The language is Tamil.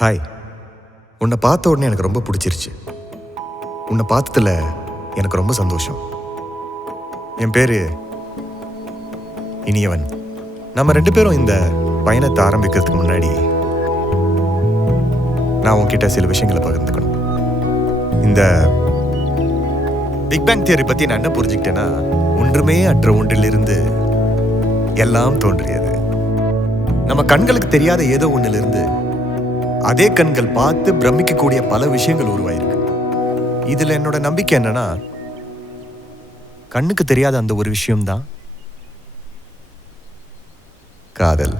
ஹாய். உன்னை பார்த்த உடனே எனக்கு ரொம்ப பிடிச்சிருச்சு. உன்னை பார்த்ததுல எனக்கு ரொம்ப சந்தோஷம். என் பேரு இனியவன். நம்ம 2 பேரும் இந்த பயணத்தை ஆரம்பிக்கிறதுக்கு முன்னாடி நான் உன்கிட்ட சில விஷயங்களை பகிர்ந்துக்கணும். இந்த பிக் பேங் தியரி பற்றி நான் என்ன புரிஞ்சுக்கிட்டேன்னா, ஒன்றுமே அற்ற ஒன்றிலிருந்து எல்லாம் தோன்றியது. நம்ம கண்களுக்கு தெரியாத ஏதோ ஒன்றிலிருந்து அதே கண்கள் பார்த்து பிரமிக்கக்கூடிய பல விஷயங்கள் உருவாயிருக்கு. இதில் என்னோட நம்பிக்கை என்னன்னா, கண்ணுக்கு தெரியாத அந்த ஒரு விஷயம்தான் காதல்.